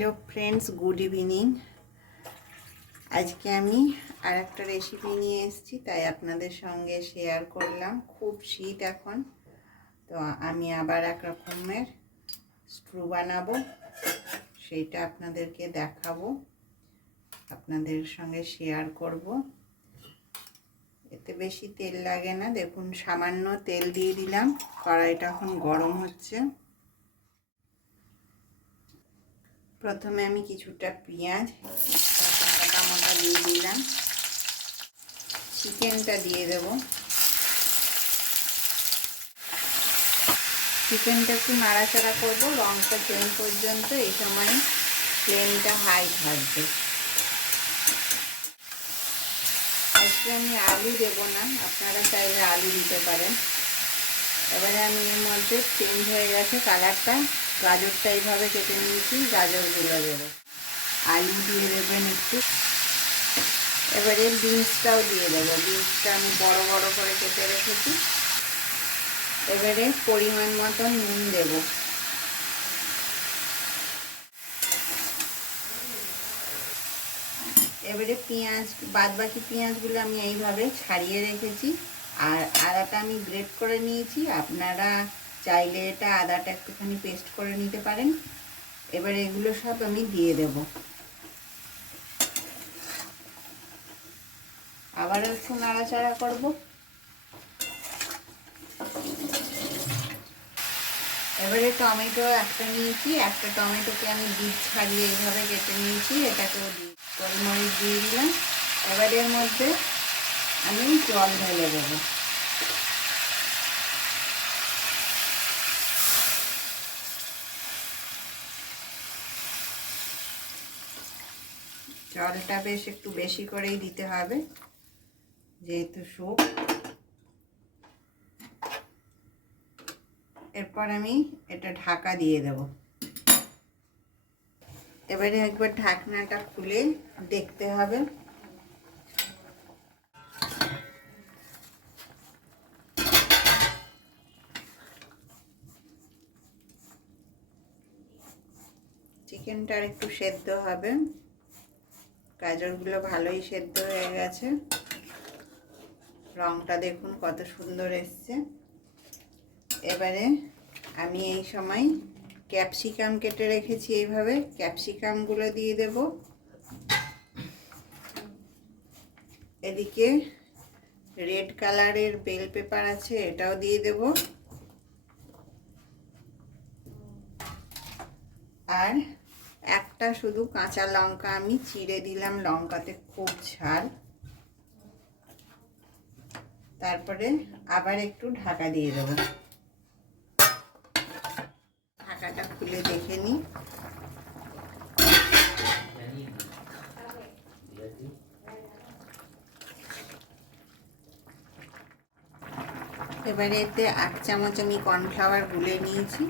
Hello friends, good evening. আজকে আমি আর একটা রেসিপি নিয়ে এসেছি, তাই আপনাদের সঙ্গে শেয়ার করলাম। খুব শীত এখন, তো আমি আবার এক রকমের স্ট্রু বানাবো, সেইটা আপনাদেরকে দেখাবো, আপনাদের সঙ্গে শেয়ার করব। এতে বেশি তেল লাগে না, দেখুন সামান্য তেল দিয়ে দিলাম। কড়াইটা এখন গরম হচ্ছে। প্রথমে আমি কিছুটা পেঁয়াজ মোটা দিয়ে দিলাম। চিকেনটা দিয়ে দেব। চিকেনটা একটু নাড়াচাড়া করবো রঙটা চেঞ্জ পর্যন্ত। এই সময় ফ্লেমটা হাই থাকবে। আজকে আমি আলু দেব না, আপনারা চাইলে আলু দিতে পারেন। এবারে আমি এর মধ্যে চেঞ্জ হয়ে গেছে কালারটা, গাজরটা এইভাবে কেটে নিয়েছি, গাজরগুলো দেবো। আলু দিয়ে দেবেন একটু। এবারে বিনসটাও দিয়ে দেবো। বিনসটা আমি বড় বড় করে কেটে রেখেছি। এবারে পরিমাণ মতো নুন দেব। এবারে পেঁয়াজ, বাদ বাকি পেঁয়াজগুলো আমি এইভাবে ছাড়িয়ে রেখেছি। আর আদাটা আমি গ্রেট করে নিয়েছি, আপনারা চাইলে এটা আদাটা একটুখানি পেস্ট করে নিতে পারেন। এবারে এগুলো সব আমি দিয়ে দেব। আবার একটু নাড়াচাড়া করব। এবারে টমেটো একটা নিয়েছি, একটা টমেটোকে আমি বীজ ছাড়িয়ে এইভাবে কেটে নিয়েছি, এটাকেও দিই। গোলমরিচ দিয়ে দিলাম। এবার এর মধ্যে আমি জল ঢেলে দেবো। জলটা বেশ একটু বেশি করেই দিতে হবে, যেহেতু স্যুপ। এরপর আমি এটা ঢাকা দিয়ে দেব। এবারে একবার ঢাকনাটা খুলে দেখতে হবে। চিকেনটা একটু সেদ্ধ হবে। গাজরগুলো ভালোই সেদ্ধ হয়ে গেছে। রংটা দেখুন কত সুন্দর এসছে। এবারে আমি এই সময় ক্যাপসিকাম কেটে রেখেছি, এইভাবে ক্যাপসিকামগুলো দিয়ে দেব। এদিকে রেড কালারের বেল পেপার আছে, এটাও দিয়ে দেব। আর একটা শুধু কাঁচা লঙ্কা আমি চিড়ে দিলাম, লঙ্কাতে খুব ঝাল। তারপরে আবার একটু ঢাকা দিয়ে দেব। ঢাকাটা খুলে দেখে নিই। এবারে এতে 1 চামচ আমি কর্নফ্লাওয়ার গুলে নিয়েছি,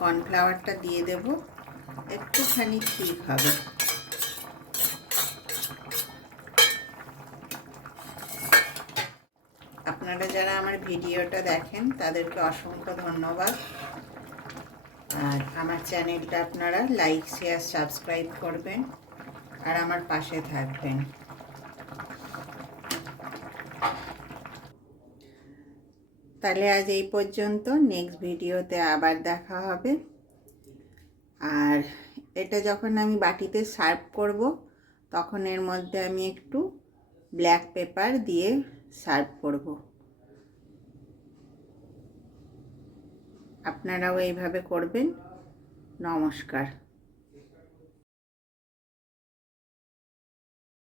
কর্নফ্লাওয়ারটা দিয়ে দেব। একটুখানি ঠিক হবে। আপনারা যারা আমার ভিডিওটা দেখেন তাদেরকে অসংখ্য ধন্যবাদ। আর আমার চ্যানেলটা আপনারা লাইক, শেয়ার, সাবস্ক্রাইব করবেন আর আমার পাশে থাকবেন। তাহলে আজ এই পর্যন্ত। নেক্সট ভিডিওতে আবার দেখা হবে। আর এটা যখন আমি বাটিতে সার্ভ করব, তখন এর মধ্যে আমি একটু ব্ল্যাক পেপার দিয়ে সার্ভ করব। আপনারাও এইভাবে করবেন। নমস্কার।